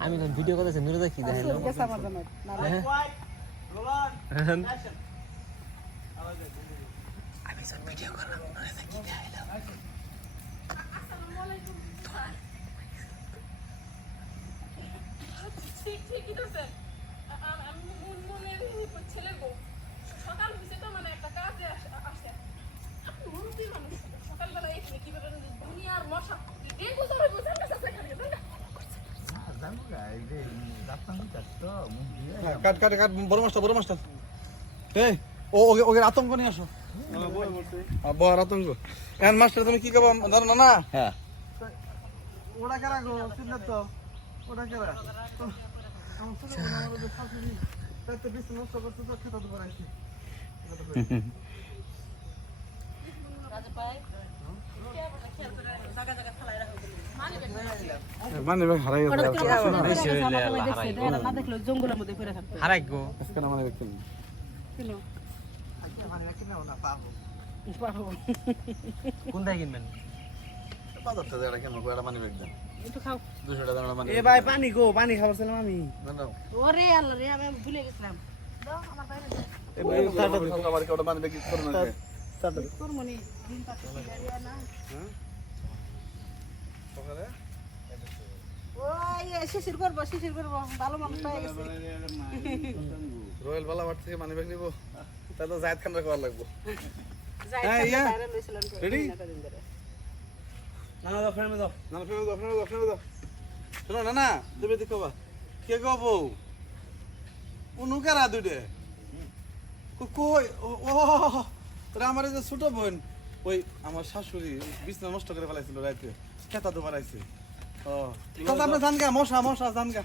আমি তো ভিডিও করতেছি নুরে আমার জন্য নাহলে আমি সব ভিডিও করলাম নুরে কি দেখাইলো ঠিক ঠিকই তো স্যার আ- আমি মুনমুনের ছেলের বউ সকাল হয়েছে তো মানে একটা কাজে আস- আসে আপনি মুরব্বী মানুষ সকালবেলা এখানে কীভাবে দুনিয়ার মশা ডেঙ্গু জ্বরে বুঝেন না স্যার এখানে হ্যাঁ, কাট কাট কাট বড় বড় মাস্টার এই ও ওকে ওকে আতঙ্ক নিয়ে আসো। হ্যাঁ, আতঙ্ক। এখন মাস্টার তুমি কি করব ধরো না না হ্যাঁ। ওটা কেরা গো? চিনলে তো। ওটা কেরা? তো, আমার মানে ভাই হারাই। না জঙ্গলের মধ্যে পড়ে থাকতো হারাই গো আজকে না মানে ব্যক্তি কিনো পাবো কোন থেকে কিনবেন বাজার থেকে এটা কেন এটা মানে ব্যক্তি একটু খাও দুশো টাকা মানে এ ভাই পানি গো পানি আমি দাও ওরে আল্লাহ রে আমি ভুলে গেছিলাম দাও আমার বাইরে দাও। ভাই তাড়াতাড়ি হালকা বাড়ি মানে ব্যক্তি করো না দিন পাতে না সকালে ওই এ, শিশির করব শিশির করব ভালো মানুষ পাই গেছে। রয়্যাল বালাবাট থেকে মানি ব্যাগ নিবো। তা তো জায়দ খানরা লাগবো। হ্যাঁ। না দাও ফ্রেমে দাও। না না ফেলে দাও ফেলে দাও ফেলে দাও। শোনো না না তুমি দেখো বা কে গো বউ? উনু কারা কই? ও ও, আমার যে ছোট বোন ওই আমার শাশুড়ি বিছনা নষ্ট করে ফেলাইছিল রাইতে। খেতা তো বাড়াইছে। ও। তাহলে আপনি জান গা মশা মশা জান গা।